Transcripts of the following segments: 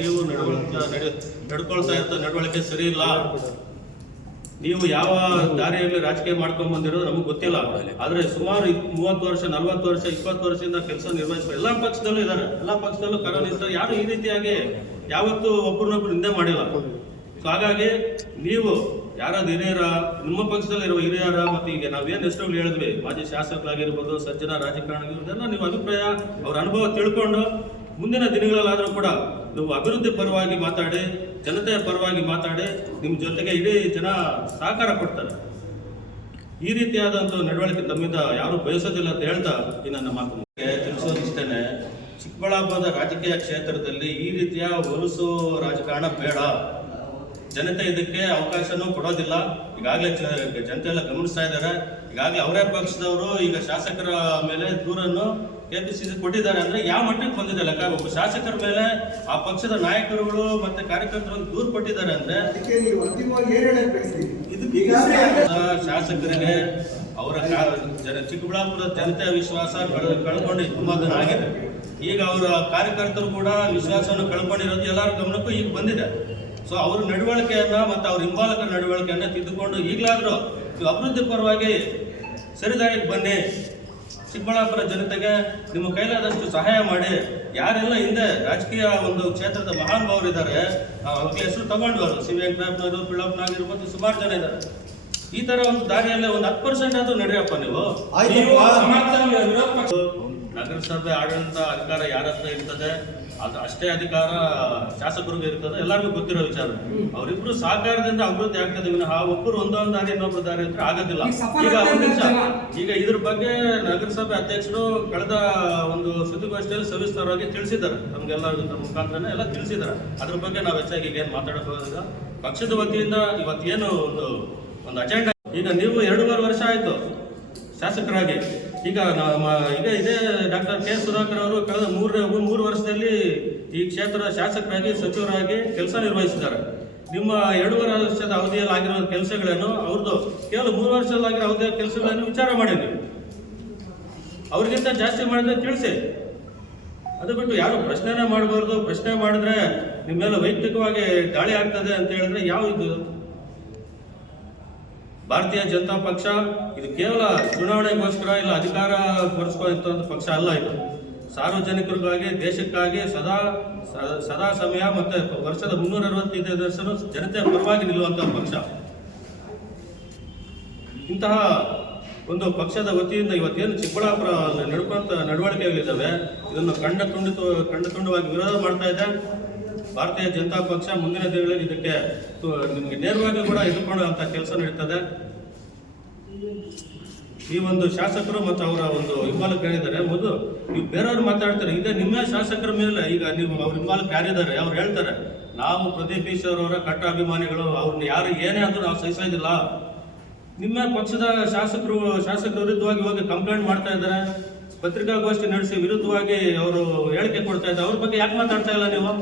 ನೀವು ನಡ್ಕೊಳ್ತಾ ಇರ್ತ ನಡವಳಿಕೆ ಸರಿ ಇಲ್ಲ. ನೀವು ಯಾವ ದಾರಿಯಲ್ಲಿ ರಾಜಕೀಯ ಮಾಡ್ಕೊಂಡ್ ಬಂದಿರೋದು ನಮಗೆ ಗೊತ್ತಿಲ್ಲ. ಆದ್ರೆ ಸುಮಾರು 30 ವರ್ಷ 40 ವರ್ಷ 20 ವರ್ಷದಿಂದ ಕೆಲಸ ನಿರ್ವಹಿಸ್ತಾರೆ. ಎಲ್ಲಾ ಪಕ್ಷದಲ್ಲೂ ಇದ್ದಾರೆ, ಎಲ್ಲಾ ಪಕ್ಷದಲ್ಲೂ ಕರೋನಿಸ್ತಾರೆ. ಯಾರು ಈ ರೀತಿಯಾಗಿ ಯಾವತ್ತೂ ಒಬ್ಬರನ್ನೊಬ್ರು ನಿಂದೆ ಮಾಡಿಲ್ಲ. ಸೊ ಹಾಗಾಗಿ ನೀವು ಯಾರಾದ್ರು ಹಿರಿಯರ, ನಿಮ್ಮ ಪಕ್ಷದಲ್ಲಿರುವ ಹಿರಿಯರ, ಮತ್ತೆ ಈಗ ನಾವೇನು ಹೆಸರುಗಳು ಹೇಳಿದ್ವಿ, ಮಾಜಿ ಶಾಸಕರಾಗಿರ್ಬೋದು, ಸಜ್ಜನ ರಾಜಕಾರಣಿಗಿರ್ಬೋದೆಲ್ಲ ನೀವು ಅಭಿಪ್ರಾಯ, ಅವ್ರ ಅನುಭವ ತಿಳ್ಕೊಂಡು ಮುಂದಿನ ದಿನಗಳಲ್ಲಾದರೂ ಕೂಡ ನೀವು ಅಭಿವೃದ್ಧಿ ಪರವಾಗಿ ಮಾತಾಡಿ, ಜನತೆಯ ಪರವಾಗಿ ಮಾತಾಡಿ, ನಿಮ್ಮ ಜೊತೆಗೆ ಇಡೀ ಜನ ಸಹಕಾರ ಕೊಡ್ತಾರೆ. ಈ ರೀತಿಯಾದಂಥ ನಡವಳಿಕೆ ತಮ್ಮಿಂದ ಯಾರು ಬಯಸೋದಿಲ್ಲ ಅಂತ ಹೇಳ್ತಾ ಈ ನನ್ನ ಮಾತು ತಿಳಿಸೋದಿಷ್ಟೇನೆ. ಚಿಕ್ಕಬಳ್ಳಾಪುರದ ರಾಜಕೀಯ ಕ್ಷೇತ್ರದಲ್ಲಿ ಈ ರೀತಿಯ ಹೊಲಸು ರಾಜಕಾರಣ ಬೇಡ. ಜನತೆ ಇದಕ್ಕೆ ಅವಕಾಶನೂ ಕೊಡೋದಿಲ್ಲ. ಈಗಾಗಲೇ ಜನತೆ ಎಲ್ಲ ಗಮನಿಸ್ತಾ ಇದ್ದಾರೆ. ಈಗಾಗಲೇ ಅವರೇ ಪಕ್ಷದವರು ಈಗ ಶಾಸಕರ ಮೇಲೆ ದೂರನ್ನು ಕೆಪಿಸಿಸಿ ಕೊಟ್ಟಿದ್ದಾರೆ. ಅಂದ್ರೆ ಯಾವ ಮಟ್ಟಕ್ಕೆ ಬಂದಿದೆ ಲೆಕ್ಕ? ಒಬ್ಬ ಶಾಸಕರ ಮೇಲೆ ಆ ಪಕ್ಷದ ನಾಯಕರುಗಳು ಮತ್ತೆ ಕಾರ್ಯಕರ್ತರು ದೂರು ಕೊಟ್ಟಿದ್ದಾರೆ ಅಂದ್ರೆ ಶಾಸಕರಿಗೆ ಅವರ ಚಿಕ್ಕಬಳ್ಳಾಪುರದ ಜನತೆಯ ವಿಶ್ವಾಸ ಕಳ್ಕೊಂಡು ತುಂಬಾ ದಿನ ಆಗಿದೆ. ಈಗ ಅವರ ಕಾರ್ಯಕರ್ತರು ಕೂಡ ವಿಶ್ವಾಸವನ್ನು ಕಳ್ಕೊಂಡಿರೋದು ಎಲ್ಲರ ಗಮನಕ್ಕೂ ಈಗ ಬಂದಿದೆ. ಸೊ ಅವ್ರ ನಡವಳಿಕೆಯನ್ನ ಮತ್ತು ಅವ್ರ ಹಿಂಬಾಲಕರ ನಡವಳಿಕೆಯನ್ನ ತಿದ್ದುಕೊಂಡು ಈಗಲಾದರೂ ನೀವು ಅಭಿವೃದ್ಧಿ ಪರವಾಗಿ ಸರಿದಾರಿಗೆ ಬನ್ನಿ. ಚಿಕ್ಕಬಳ್ಳಾಪುರ ಜನತೆಗೆ ನಿಮ್ಮ ಕೈಲಾದಷ್ಟು ಸಹಾಯ ಮಾಡಿ. ಯಾರೆಲ್ಲ ಹಿಂದೆ ರಾಜಕೀಯ ಒಂದು ಕ್ಷೇತ್ರದ ಮಹಾನುಭಾವರಿದ್ದಾರೆ, ಅವ್ರ ಹೆಸರು ತಗೊಂಡವರು, ಸಿ ವೆಂಕಟಪ್ಪನವರು, ಪಿಳ್ಳಪ್ಪನಾಗಿರ್ಬೋದು, ಸುಮಾರು ಜನ ಇದ್ದಾರೆ. ಈ ತರ ಒಂದು ದಾರಿಯಲ್ಲೇ ಒಂದು 10% ಆದ್ರೂ ನಡಿಯಪ್ಪ ನೀವು. ನಗರಸಭೆ ಆಡಳಿತ ಅಧಿಕಾರ ಯಾರ ಹತ್ರ ಇರ್ತದೆ, ಅದು ಅಷ್ಟೇ ಅಧಿಕಾರ ಶಾಸಕರಿಗೆ ಇರ್ತದೆ, ಎಲ್ಲರಿಗೂ ಗೊತ್ತಿರೋ ವಿಚಾರ. ಅವರಿಬ್ರು ಸಹಕಾರದಿಂದ ಅಭಿವೃದ್ಧಿ ಆಗ್ತದೆ ವಿನಃ ಒಬ್ಬರು ಒಂದೊಂದು ದಾರಿ ಇನ್ನೊಬ್ಬರು ದಾರಿ ಅಂದ್ರೆ ಆಗೋದಿಲ್ಲ. ಈಗ ಇದ್ರ ಬಗ್ಗೆ ನಗರಸಭೆ ಅಧ್ಯಕ್ಷರು ಕಳೆದ ಒಂದು ಸುದ್ದಿಗೋಷ್ಠಿಯಲ್ಲಿ ಸವಿಸ್ತರವಾಗಿ ತಿಳಿಸಿದ್ದಾರೆ. ನಮ್ಗೆಲ್ಲರಿಗೂ ಮುಖಾಂತರನೇ ಎಲ್ಲ ತಿಳಿಸಿದ್ದಾರೆ. ಅದ್ರ ಬಗ್ಗೆ ನಾವು ಹೆಚ್ಚಾಗಿ ಏನ್ ಮಾತಾಡಕ್ ಹೋಗೋದಿಲ್ಲ. ಪಕ್ಷದ ವತಿಯಿಂದ ಇವತ್ತೇನು ಒಂದು ಅಜೆಂಡಾ, ಈಗ ನೀವು 2.5 ವರ್ಷ ಆಯ್ತು ಶಾಸಕರಾಗಿ. ಈಗ ಇದೇ ಡಾಕ್ಟರ್ ಕೆ ಸುಧಾಕರ್ ಅವರು ಕಳೆದ 3 ವರ್ಷದಲ್ಲಿ ಈ ಕ್ಷೇತ್ರದ ಶಾಸಕರಾಗಿ ಸಚಿವರಾಗಿ ಕೆಲಸ ನಿರ್ವಹಿಸಿದ್ದಾರೆ. ನಿಮ್ಮ 2.5 ವರ್ಷದ ಅವಧಿಯಲ್ಲಿ ಆಗಿರೋ ಕೆಲಸಗಳೇನು, ಅವ್ರದ್ದು ಕೇವಲ 3 ವರ್ಷದಲ್ಲಾಗಿರೋ ಅವಧಿಯ ಕೆಲಸಗಳನ್ನು ವಿಚಾರ ಮಾಡಿ ನೀವು ಅವ್ರಿಗಿಂತ ಜಾಸ್ತಿ ಮಾಡಿದ್ರೆ ತಿಳಿಸಿ. ಅದು ಬಿಟ್ಟು ಯಾರು ಪ್ರಶ್ನೆನೇ ಮಾಡಬಾರ್ದು. ಪ್ರಶ್ನೆ ಮಾಡಿದ್ರೆ ನಿಮ್ಮೆಲ್ಲ ವೈಯಕ್ತಿಕವಾಗಿ ದಾಳಿ ಆಗ್ತದೆ ಅಂತ ಹೇಳಿದ್ರೆ ಯಾವ ಇದು ಭಾರತೀಯ ಜನತಾ ಪಕ್ಷ? ಇದು ಕೇವಲ ಚುನಾವಣೆಗೋಸ್ಕರ ಇಲ್ಲ ಅಧಿಕಾರ ಬರ್ಸ್ಕೊಳ್ಳುವಂತ ಪಕ್ಷ ಅಲ್ಲ. ಇದು ಸಾರ್ವಜನಿಕರಿಗಾಗಿ, ದೇಶಕ್ಕಾಗಿ ಸದಾ ಸಮಯ ಮತ್ತೆ ವರ್ಷದ 365 ದಿವಸನೂ ಜನತೆಯ ಪರವಾಗಿ ನಿಲ್ಲುವಂತಹ ಪಕ್ಷ. ಇಂತಹ ಒಂದು ಪಕ್ಷದ ವತಿಯಿಂದ ಇವತ್ತೇನು ಚಿಕ್ಕಬಳ್ಳಾಪುರ ನಡವಳಿಕೆಗಳಿದ್ದಾವೆ, ಇದನ್ನು ಖಂಡ ತುಂಡವಾಗಿ ವಿರೋಧ ಮಾಡ್ತಾ ಇದೆ ಭಾರತೀಯ ಜನತಾ ಪಕ್ಷ. ಮುಂದಿನ ದಿನಗಳಲ್ಲಿ ಇದಕ್ಕೆ ನಿಮಗೆ ನೇರವಾಗಿ ಕೂಡ ಎದುರ್ಕೊಳ್ಳುವಂತ ಕೆಲಸ ನಡೀತದೆ. ಈ ಒಂದು ಶಾಸಕರು ಮತ್ತು ಅವರ ಒಂದು ಹಿಂಬಾಲಕರು ಏನಿದ್ದಾರೆ, ಮೊದಲು ನೀವು ಬೇರೆಯವ್ರು ಮಾತಾಡ್ತಾರೆ, ಇದೇ ನಿಮ್ಮ ಶಾಸಕರ ಮೇಲೆ ಈಗ ನೀವು ಅವ್ರ ಹಿಂಬಾಲಕರು ಯಾರಿದ್ದಾರೆ ಅವ್ರು ಹೇಳ್ತಾರೆ, ನಾವು ಪ್ರದೀಪ್ ಈಶ್ವರ್ ಅವರ ಕಟ್ಟ ಅಭಿಮಾನಿಗಳು, ಅವ್ರನ್ನ ಯಾರು ಏನೇ ಅಂದ್ರೂ ನಾವು ಸಹಿಸೋದಿಲ್ಲ. ನಿಮ್ಮ ಪಕ್ಷದ ಶಾಸಕರ ವಿರುದ್ಧವಾಗಿ ಹೋಗಿ ಕಂಪ್ಲೇಂಟ್ ಮಾಡ್ತಾ ಇದ್ದಾರೆ, ಪತ್ರಿಕಾಗೋಷ್ಠಿ ನಡೆಸಿ ವಿರುದ್ಧವಾಗಿ ಅವರು ಹೇಳಿಕೆ ಕೊಡ್ತಾ ಇದ್ದಾರೆ. ಅವ್ರ ಬಗ್ಗೆ ಯಾಕೆ ಮಾತಾಡ್ತಾ ಇಲ್ಲ ನೀವು?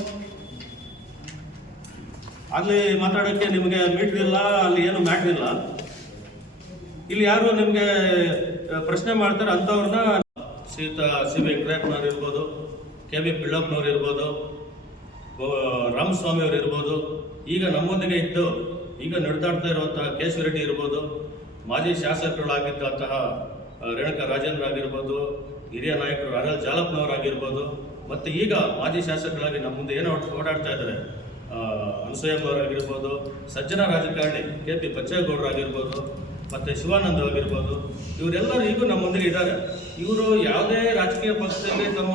ಅಲ್ಲಿ ಮಾತಾಡೋಕ್ಕೆ ನಿಮಗೆ ಮೀಟರ್ ಇಲ್ಲ, ಅಲ್ಲಿ ಏನು ಮ್ಯಾಟರ್ ಇಲ್ಲ. ಇಲ್ಲಿ ಯಾರು ನಿಮಗೆ ಪ್ರಶ್ನೆ ಮಾಡ್ತಾರೆ ಅಂಥವ್ರನ್ನ ಸಿ ವೆಂಕಟಪ್ಪನವ್ರು ಇರ್ಬೋದು, ಕೆ ಬಿ ಪಿಳ್ಳಪ್ಪನವ್ರು ಇರ್ಬೋದು, ರಾಮಸ್ವಾಮಿ ಅವರು ಇರ್ಬೋದು, ಈಗ ನಮ್ಮೊಂದಿಗೆ ಇದ್ದು ಈಗ ನಡೆದಾಡ್ತಾ ಇರುವಂತಹ ಕೇಶವ ರೆಡ್ಡಿ ಇರ್ಬೋದು, ಮಾಜಿ ಶಾಸಕರುಗಳಾಗಿದ್ದಂತಹ ರೇಣುಕಾ ರಾಜೇಂದ್ರ ಆಗಿರ್ಬೋದು, ಹಿರಿಯ ನಾಯಕರು ಅನಿಲ್ ಜಾಲಪ್ಪನವರಾಗಿರ್ಬೋದು, ಮತ್ತು ಈಗ ಮಾಜಿ ಶಾಸಕರಾಗಿ ನಮ್ಮ ಮುಂದೆ ಏನೋ ಓಡಾಡ್ತಾ ಇದ್ದಾರೆ ಅನಸೂಯಮ್ಮವರಾಗಿರ್ಬೋದು, ಸಜ್ಜನ ರಾಜಕಾರಣಿ ಕೆ ಪಿ ಬಚ್ಚೇಗೌಡರಾಗಿರ್ಬೋದು, ಮತ್ತು ಶಿವಾನಂದ ಆಗಿರ್ಬೋದು, ಇವರೆಲ್ಲರೂ ಈಗ ನಮ್ಮೊಂದಿಗೆ ಇದ್ದಾರೆ. ಇವರು ಯಾವುದೇ ರಾಜಕೀಯ ಪಕ್ಷದಲ್ಲಿ ತಮ್ಮ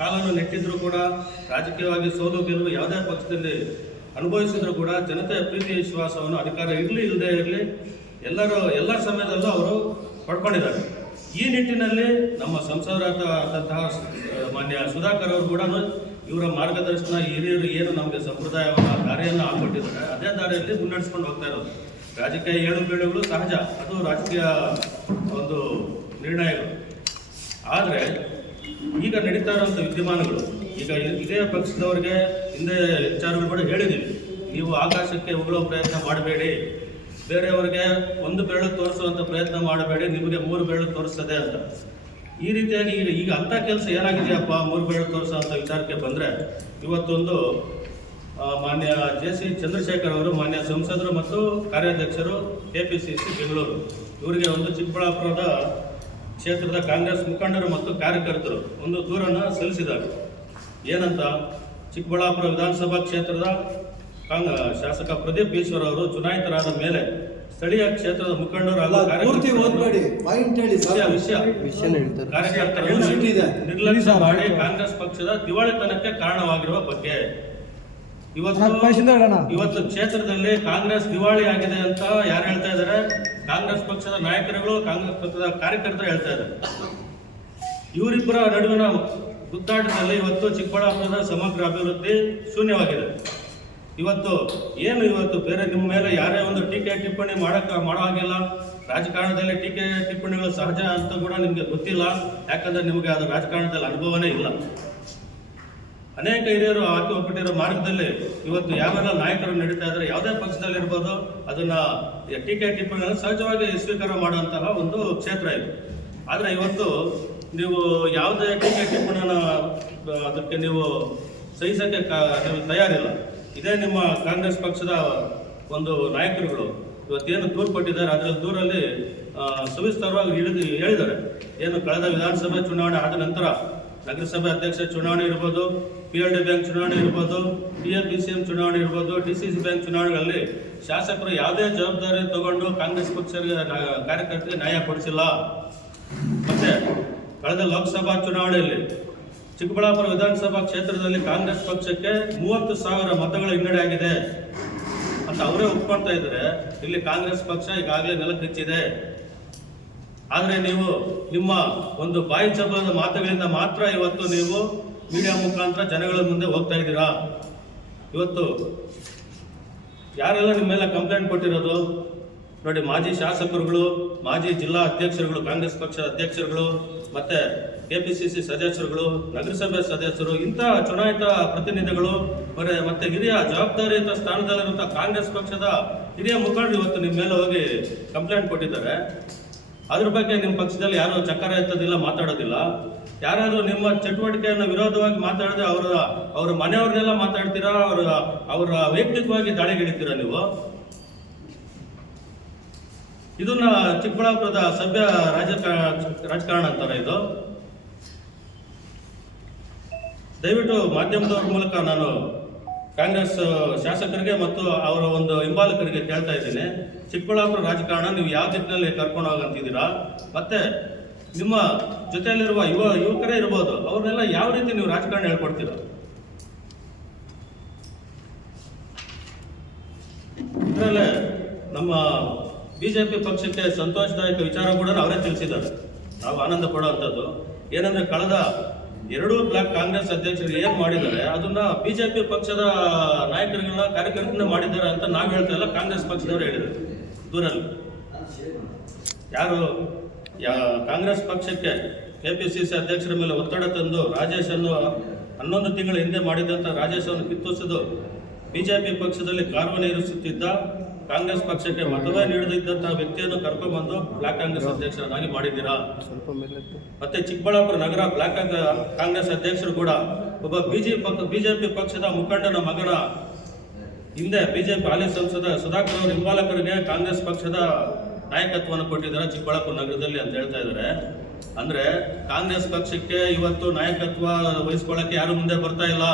ಕಾಲನ್ನು ನೆಟ್ಟಿದ್ರು ಕೂಡ, ರಾಜಕೀಯವಾಗಿ ಸೋಲು ಗೆಲುವು ಯಾವುದೇ ಪಕ್ಷದಲ್ಲಿ ಅನುಭವಿಸಿದ್ರು ಕೂಡ ಜನತೆಯ ಪ್ರೀತಿ ವಿಶ್ವಾಸವನ್ನು ಅಧಿಕಾರ ಇರಲಿ ಇಲ್ಲದೆ ಇರಲಿ ಎಲ್ಲ ಸಮಯದಲ್ಲೂ ಅವರು ಪಡ್ಕೊಂಡಿದ್ದಾರೆ. ಈ ನಿಟ್ಟಿನಲ್ಲಿ ನಮ್ಮ ಸಂಸದರಾದಂತಹ ಮಾನ್ಯ ಸುಧಾಕರ್ ಅವರು ಕೂಡ ಇವರ ಮಾರ್ಗದರ್ಶನ, ಹಿರಿಯರು ಏನು ನಮಗೆ ಸಂಪ್ರದಾಯವನ್ನು ದಾರಿಯನ್ನು ಹಾಕೊಟ್ಟಿದ್ದಾರೆ ಅದೇ ದಾರಿಯಲ್ಲಿ ಮುನ್ನಡೆಸ್ಕೊಂಡು ಹೋಗ್ತಾ ಇರೋದು. ರಾಜಕೀಯ ಏಳುಬೀಳುಗಳು ಸಹಜ, ಅದು ರಾಜಕೀಯ ಒಂದು ನಿರ್ಣಯಗಳು. ಆದರೆ ಈಗ ನಡೀತಾ ಇರುವಂಥ ವಿದ್ಯಮಾನಗಳು, ಈಗ ಇದೇ ಪಕ್ಷದವರಿಗೆ ಹಿಂದೆ ವಿಚಾರಗಳು ಕೂಡ ಹೇಳಿದ್ದೀವಿ, ನೀವು ಆಕಾಶಕ್ಕೆ ಉಗುಳೋ ಪ್ರಯತ್ನ ಮಾಡಬೇಡಿ, ಬೇರೆಯವರಿಗೆ ಒಂದು ಬೆರಳು ತೋರಿಸುವಂಥ ಪ್ರಯತ್ನ ಮಾಡಬೇಡಿ, ನಿಮಗೆ 3 ಬೆರಳು ತೋರಿಸ್ತದೆ ಅಂತ. ಈ ರೀತಿಯಾಗಿ ಈಗ ಅಂಥ ಕೆಲಸ ಏನಾಗಿದೆಯಪ್ಪ 3 ಬೆರಳು ತೋರಿಸೋ ಅಂತ ವಿಚಾರಕ್ಕೆ ಬಂದರೆ, ಇವತ್ತೊಂದು ಮಾನ್ಯ JC ಚಂದ್ರಶೇಖರ್ ಅವರು, ಮಾನ್ಯ ಸಂಸದರು ಮತ್ತು ಕಾರ್ಯಾಧ್ಯಕ್ಷರು KPCC ಬೆಂಗಳೂರು, ಇವರಿಗೆ ಒಂದು ಚಿಕ್ಕಬಳ್ಳಾಪುರದ ಕ್ಷೇತ್ರದ ಕಾಂಗ್ರೆಸ್ ಮುಖಂಡರು ಮತ್ತು ಕಾರ್ಯಕರ್ತರು ಒಂದು ದೂರನ್ನು ಸಲ್ಲಿಸಿದ್ದಾರೆ. ಏನಂತ, ಚಿಕ್ಕಬಳ್ಳಾಪುರ ವಿಧಾನಸಭಾ ಕ್ಷೇತ್ರದ ಶಾಸಕ ಪ್ರದೀಪ್ ಈಶ್ವರ್ ಅವರು ಚುನಾಯಿತರಾದ ಮೇಲೆ ಸ್ಥಳೀಯ ಕ್ಷೇತ್ರದ ಮುಖಂಡರು ಹಾಗೂ ಕಾರ್ಯಕರ್ತರನ್ನು ನಿರ್ಲಕ್ಷ್ಯ ಮಾಡಿ ಕಾಂಗ್ರೆಸ್ ಪಕ್ಷದ ದಿವಾಳಿತನಕ್ಕೆ ಕಾರಣವಾಗಿರುವ ಬಗ್ಗೆ ಇವತ್ತು ಕ್ಷೇತ್ರದಲ್ಲಿ ಕಾಂಗ್ರೆಸ್ ದಿವಾಳಿ ಆಗಿದೆ ಅಂತ ಯಾರು ಹೇಳ್ತಾ ಇದ್ದಾರೆ? ಕಾಂಗ್ರೆಸ್ ಪಕ್ಷದ ನಾಯಕರುಗಳು, ಕಾಂಗ್ರೆಸ್ ಪಕ್ಷದ ಕಾರ್ಯಕರ್ತರು ಹೇಳ್ತಾ ಇದ್ದಾರೆ. ಇವರಿಬ್ಬರ ನಡುವಿನ ಗುದ್ದಾಟದಲ್ಲಿ ಇವತ್ತು ಚಿಕ್ಕಬಳ್ಳಾಪುರದ ಸಮಗ್ರ ಅಭಿವೃದ್ಧಿ ಶೂನ್ಯವಾಗಿದೆ. ಇವತ್ತು ಬೇರೆ ನಿಮ್ಮ ಮೇಲೆ ಯಾರೇ ಒಂದು ಟೀಕೆ ಟಿಪ್ಪಣಿ ಮಾಡೋ ಹಾಗಿಲ್ಲ. ರಾಜಕಾರಣದಲ್ಲಿ ಟೀಕೆ ಟಿಪ್ಪಣಿಗಳು ಸಹಜ ಅಂತ ಕೂಡ ನಿಮಗೆ ಗೊತ್ತಿಲ್ಲ, ಯಾಕಂದ್ರೆ ನಿಮಗೆ ಅದು ರಾಜಕಾರಣದಲ್ಲಿ ಅನುಭವನೇ ಇಲ್ಲ. ಅನೇಕ ಹಿರಿಯರು ಹಾಕಿ ಹೋಗ್ಬಿಟ್ಟಿರೋ ಮಾರ್ಗದಲ್ಲಿ ಇವತ್ತು ಯಾವೆಲ್ಲ ನಾಯಕರು ನಡೀತಾ ಇದ್ದಾರೆ, ಯಾವುದೇ ಪಕ್ಷದಲ್ಲಿ ಇರ್ಬೋದು, ಅದನ್ನ ಟೀಕೆ ಟಿಪ್ಪಣಿಗಳನ್ನು ಸಹಜವಾಗಿ ಸ್ವೀಕಾರ ಮಾಡುವಂತಹ ಒಂದು ಕ್ಷೇತ್ರ ಇದು. ಆದರೆ ಇವತ್ತು ನೀವು ಯಾವುದೇ ಟೀಕೆ ಟಿಪ್ಪಣಿನ ಅದಕ್ಕೆ ನೀವು ಸಹಿಸಕ್ಕೆ ನೀವು ತಯಾರಿಲ್ಲ. ಇದೇ ನಿಮ್ಮ ಕಾಂಗ್ರೆಸ್ ಪಕ್ಷದ ಒಂದು ನಾಯಕರುಗಳು ಇವತ್ತೇನು ದೂರು ಕೊಟ್ಟಿದ್ದಾರೆ, ಅದರ ದೂರಲ್ಲಿ ಸವಿಸ್ತರವಾಗಿ ಹೇಳಿದ್ದಾರೆ. ಏನು ಕಳೆದ ವಿಧಾನಸಭೆ ಚುನಾವಣೆ ಆದ ನಂತರ ನಗರಸಭೆ ಅಧ್ಯಕ್ಷ ಚುನಾವಣೆ ಇರ್ಬೋದು, PLD ಬ್ಯಾಂಕ್ ಚುನಾವಣೆ ಇರ್ಬೋದು, TFBCM ಚುನಾವಣೆ ಇರ್ಬೋದು, DCC ಬ್ಯಾಂಕ್ ಚುನಾವಣೆಗಳಲ್ಲಿ ಶಾಸಕರು ಯಾವುದೇ ಜವಾಬ್ದಾರಿ ತಗೊಂಡು ಕಾಂಗ್ರೆಸ್ ಪಕ್ಷದ ಕಾರ್ಯಕರ್ತರಿಗೆ ನ್ಯಾಯ ಕೊಡಿಸಿಲ್ಲ. ಮತ್ತೆ ಕಳೆದ ಲೋಕಸಭಾ ಚುನಾವಣೆಯಲ್ಲಿ ಚಿಕ್ಕಬಳ್ಳಾಪುರ ವಿಧಾನಸಭಾ ಕ್ಷೇತ್ರದಲ್ಲಿ ಕಾಂಗ್ರೆಸ್ ಪಕ್ಷಕ್ಕೆ 30,000 ಮತಗಳ ಹಿನ್ನಡೆ ಆಗಿದೆ ಅಂತ ಅವರೇ ಒಪ್ಕೊಳ್ತಾ ಇದ್ದಾರೆ. ಇಲ್ಲಿ ಕಾಂಗ್ರೆಸ್ ಪಕ್ಷ ಈಗಾಗಲೇ ನೆಲಕಚ್ಚಿದೆ. ಆದರೆ ನೀವು ನಿಮ್ಮ ಒಂದು ಬಾಯಿ ಚಬ್ಬದ ಮಾತುಗಳಿಂದ ಮಾತ್ರ ಇವತ್ತು ನೀವು ಮೀಡಿಯಾ ಮುಖಾಂತರ ಜನಗಳ ಮುಂದೆ ಹೋಗ್ತಾ ಇದ್ದೀರಾ. ಇವತ್ತು ಯಾರೆಲ್ಲ ನಿಮ್ಮ ಮೇಲೆ ಕಂಪ್ಲೇಂಟ್ ಕೊಟ್ಟಿರೋದು ನೋಡಿ, ಮಾಜಿ ಶಾಸಕರುಗಳು, ಮಾಜಿ ಜಿಲ್ಲಾ ಅಧ್ಯಕ್ಷರುಗಳು, ಕಾಂಗ್ರೆಸ್ ಪಕ್ಷದ ಅಧ್ಯಕ್ಷರುಗಳು, ಮತ್ತೆ KPCC ಸದಸ್ಯರುಗಳು, ನಗರಸಭೆ ಸದಸ್ಯರು, ಇಂತಹ ಚುನಾಯಿತ ಪ್ರತಿನಿಧಿಗಳು, ಮತ್ತೆ ಹಿರಿಯ ಜವಾಬ್ದಾರಿಯುತ ಸ್ಥಾನದಲ್ಲಿರುವಂತಹ ಕಾಂಗ್ರೆಸ್ ಪಕ್ಷದ ಹಿರಿಯ ಮುಖಂಡರು ಇವತ್ತು ನಿಮ್ಮ ಮೇಲೆ ಹೋಗಿ ಕಂಪ್ಲೇಂಟ್ ಕೊಟ್ಟಿದ್ದಾರೆ. ಅದ್ರ ಬಗ್ಗೆ ನಿಮ್ಮ ಪಕ್ಷದಲ್ಲಿ ಯಾರು ಚಕ್ರ ಎತ್ತೋದಿಲ್ಲ, ಮಾತಾಡೋದಿಲ್ಲ. ಯಾರಾದರೂ ನಿಮ್ಮ ಚಟುವಟಿಕೆಯನ್ನು ವಿರೋಧವಾಗಿ ಮಾತಾಡಿದ್ರೆ ಅವರ ಮನೆಯವ್ರನ್ನೆಲ್ಲ ಮಾತಾಡ್ತೀರಾ, ಅವರ ವೈಯಕ್ತಿಕವಾಗಿ ದಾಳಿಗಿಳಿತೀರಾ ನೀವು. ಇದನ್ನ ಚಿಕ್ಕಬಳ್ಳಾಪುರದ ಸಭ್ಯ ರಾಜಕಾರಣ ಅಂತಾರೆ ಇದು. ದಯವಿಟ್ಟು ಮಾಧ್ಯಮದವ್ರ ಮೂಲಕ ನಾನು ಕಾಂಗ್ರೆಸ್ ಶಾಸಕರಿಗೆ ಮತ್ತು ಅವರ ಒಂದು ಹಿಂಬಾಲಕರಿಗೆ ಕೇಳ್ತಾ ಇದ್ದೀನಿ, ಚಿಕ್ಕಬಳ್ಳಾಪುರ ರಾಜಕಾರಣ ನೀವು ಯಾವ ದಿಕ್ಕಿನಲ್ಲಿ ಕರ್ಕೊಂಡು ಹೋಗಂತಿದ್ದೀರಾ? ಮತ್ತೆ ನಿಮ್ಮ ಜೊತೆಯಲ್ಲಿರುವ ಯುವಕರೇ ಇರ್ಬೋದು, ಅವ್ರನ್ನೆಲ್ಲ ಯಾವ ರೀತಿ ನೀವು ರಾಜಕಾರಣ ಹೇಳ್ಕೊಡ್ತೀರಾ? ಇದರಲ್ಲೇ ನಮ್ಮ BJP ಪಕ್ಷಕ್ಕೆ ಸಂತೋಷದಾಯಕ ವಿಚಾರ ಕೂಡ ಅವರೇ ತಿಳಿಸಿದ್ದಾರೆ. ನಾವು ಆನಂದ ಪಡುವಂಥದ್ದು ಏನಂದ್ರೆ, ಕಳೆದ 2 ಬ್ಲಾಕ್ ಕಾಂಗ್ರೆಸ್ ಅಧ್ಯಕ್ಷರು ಏನು ಮಾಡಿದ್ದಾರೆ ಅದನ್ನ BJP ಪಕ್ಷದ ನಾಯಕರುಗಳನ್ನ ಕಾರ್ಯಕರ್ತರನ್ನ ಮಾಡಿದ್ದಾರೆ ಅಂತ ನಾವು ಹೇಳ್ತಾ ಇಲ್ಲ, ಕಾಂಗ್ರೆಸ್ ಪಕ್ಷದವರು ಹೇಳಿದ್ದಾರೆ ದೂರಲ್ಲಿ. ಯಾರು ಕಾಂಗ್ರೆಸ್ ಪಕ್ಷಕ್ಕೆ KPCC ಅಧ್ಯಕ್ಷರ ಮೇಲೆ ಒತ್ತಡ ತಂದು ರಾಜೇಶ್ ಅನ್ನು 11 ತಿಂಗಳ ಹಿಂದೆ ಮಾಡಿದಂಥ ರಾಜೇಶ್ ಕಿತ್ತುಸಿದು BJP ಪಕ್ಷದಲ್ಲಿ ಕಾರ್ಯನಿರ್ವಹಿಸುತ್ತಿದ್ದ ಕಾಂಗ್ರೆಸ್ ಪಕ್ಷಕ್ಕೆ ಮತವೇ ನೀಡದಿದ್ದಂತಹ ವ್ಯಕ್ತಿಯನ್ನು ಕರ್ಕೊಂಡ್ಬಂದು ಬ್ಲಾಕ್ ಕಾಂಗ್ರೆಸ್ ಅಧ್ಯಕ್ಷರನ್ನಾಗಿ ಮಾಡಿದ್ದೀರಾ. ಮತ್ತೆ ಚಿಕ್ಕಬಳ್ಳಾಪುರ ನಗರ ಬ್ಲಾಕ್ ಕಾಂಗ್ರೆಸ್ ಅಧ್ಯಕ್ಷರು ಕೂಡ ಒಬ್ಬ BJP ಪಕ್ಷದ ಮುಖಂಡನ ಮಗನ ಹಿಂದೆ BJP ಹಾಲಿ ಸಂಸದ ಸುಧಾಕರ್ ಅವರ ಹಿಂಬಾಲಕರಿಗೆ ಕಾಂಗ್ರೆಸ್ ಪಕ್ಷದ ನಾಯಕತ್ವವನ್ನು ಕೊಟ್ಟಿದ್ದಾರೆ ಚಿಕ್ಕಬಳ್ಳಾಪುರ ನಗರದಲ್ಲಿ ಅಂತ ಹೇಳ್ತಾ ಇದ್ದಾರೆ. ಅಂದ್ರೆ ಕಾಂಗ್ರೆಸ್ ಪಕ್ಷಕ್ಕೆ ಇವತ್ತು ನಾಯಕತ್ವ ವಹಿಸ್ಕೊಳ್ಳಕ್ಕೆ ಯಾರು ಮುಂದೆ ಬರ್ತಾ ಇಲ್ಲ.